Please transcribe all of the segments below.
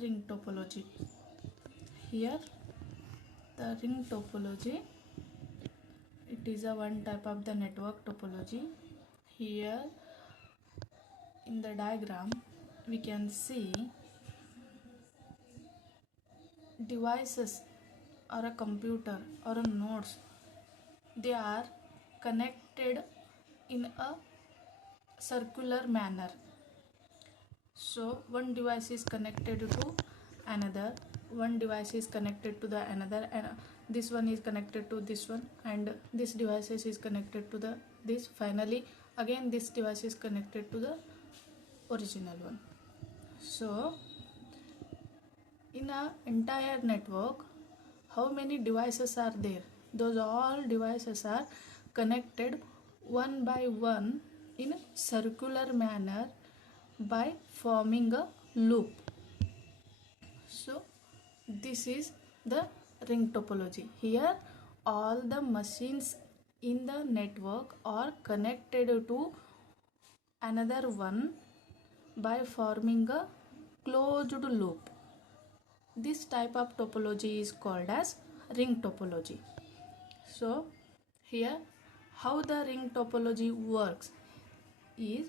ring topology. Here the ring topology, it is a one type of the network topology. Here in the diagram we can see devices or a computer or a nodes, they are connected in a circular manner. So one device is connected to another, one device is connected to the another, and this one is connected to this one, and this device is connected to the this. Finally again this device is connected to the original one. So in a entire network, how many devices are there? Those all devices are connected one by one in a circular manner by forming a loop. So this is the ring topology. Here all the machines in the network are connected to another one by forming a closed loop. This type of topology is called as ring topology. So here how the ring topology works is,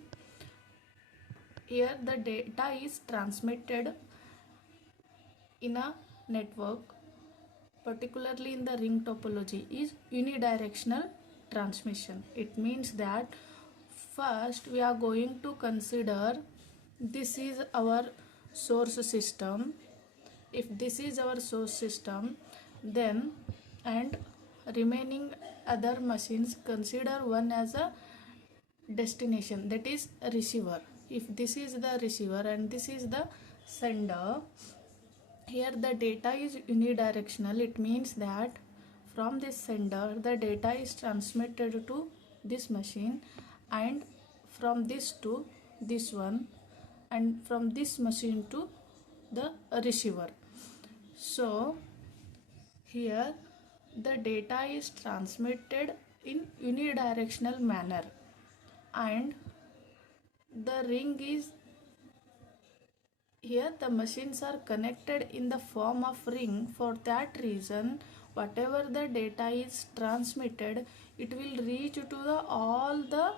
here the data is transmitted in a network, particularly in the ring topology, is unidirectional transmission. It means that first we are going to consider this is our source system. If this is our source system, then and remaining other machines, consider one as a destination, that is a receiver. If this is the receiver and this is the sender, here the data is unidirectional. It means that from this sender the data is transmitted to this machine, and from this to this one, and from this machine to the receiver. So here the data is transmitted in unidirectional manner, and the ring is, here the machines are connected in the form of ring. For that reason, whatever the data is transmitted, it will reach to the all the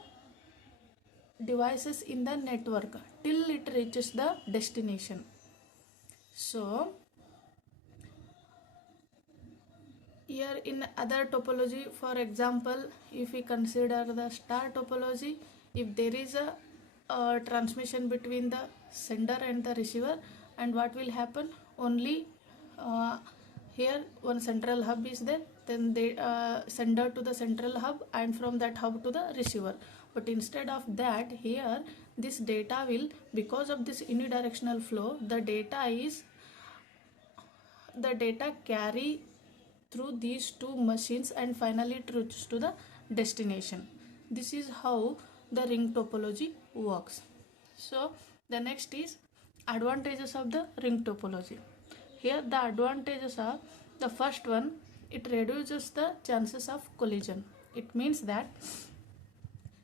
devices in the network till it reaches the destination. So here in other topology, for example, if we consider the star topology, if there is a transmission between the sender and the receiver, and what will happen, only here one central hub is there, then they sender to the central hub, and from that hub to the receiver. But instead of that, here this data will, because of this unidirectional flow, the data carry through these two machines and finally it reaches to the destination. This is how the ring topology works. So the next is advantages of the ring topology. Here the advantages are, the first one, it reduces the chances of collision. It means that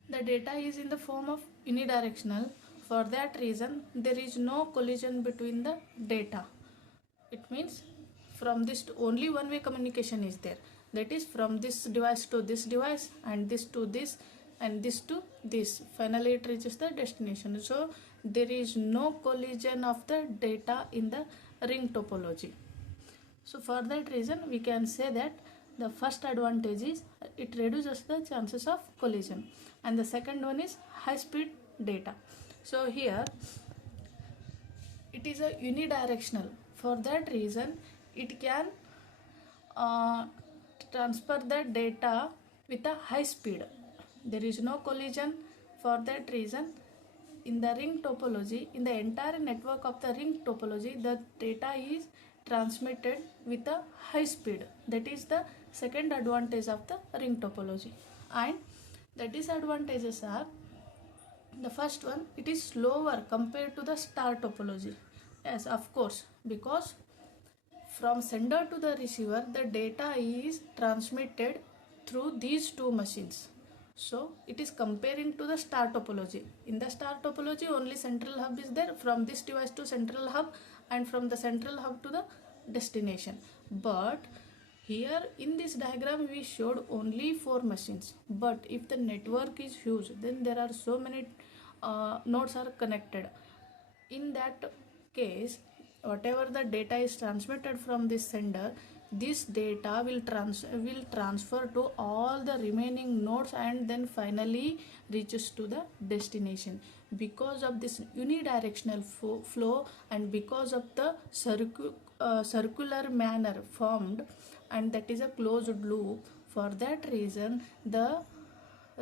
the data is in the form of unidirectional. For that reason, there is no collision between the data. It means from this to only one way communication is there, that is from this device to this device, and this to this, and this to this. Finally it reaches the destination. So there is no collision of the data in the ring topology. So for that reason we can say that the first advantage is it reduces the chances of collision, and the second one is high speed data. So here it is a unidirectional. For that reason it can transfer the data with a high speed. There is no collision. For that reason, in the ring topology, in the entire network of the ring topology, the data is transmitted with a high speed. That is the second advantage of the ring topology. And the disadvantages are, the first one, it is slower compared to the star topology. Yes, of course, because from sender to the receiver, the data is transmitted through these two machines. So it is comparing to the star topology. In the star topology, only central hub is there. From this device to central hub, and from the central hub to the destination. But here in this diagram we showed only 4 machines, but if the network is huge, then there are so many nodes are connected. In that case, whatever the data is transmitted from this sender, this data will transfer to all the remaining nodes and then finally reaches to the destination. Because of this unidirectional flow and because of the circular manner formed, and that is a closed loop, for that reason the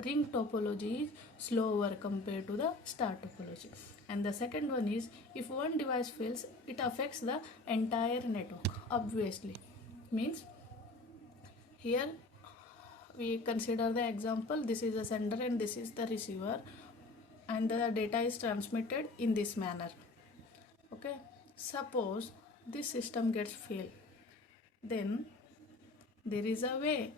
ring topology is slower compared to the star topology. And the second one is, if one device fails, it affects the entire network, obviously. Means here we consider the example, this is the sender and this is the receiver, and the data is transmitted in this manner. Okay, suppose this system gets failed, then there is a way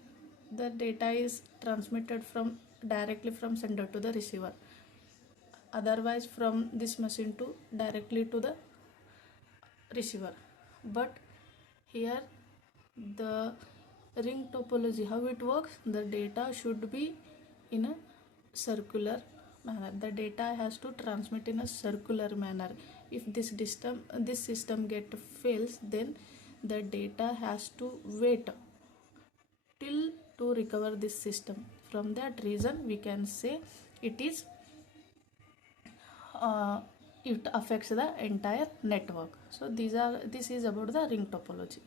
the data is transmitted from directly from sender to the receiver, otherwise from this machine to directly to the receiver. But here the ring topology, how it works, the data should be in a circular manner. The data has to transmit in a circular manner. If this system get fails, then the data has to wait till to recover this system. From that reason we can say it is it affects the entire network. So this is about the ring topology.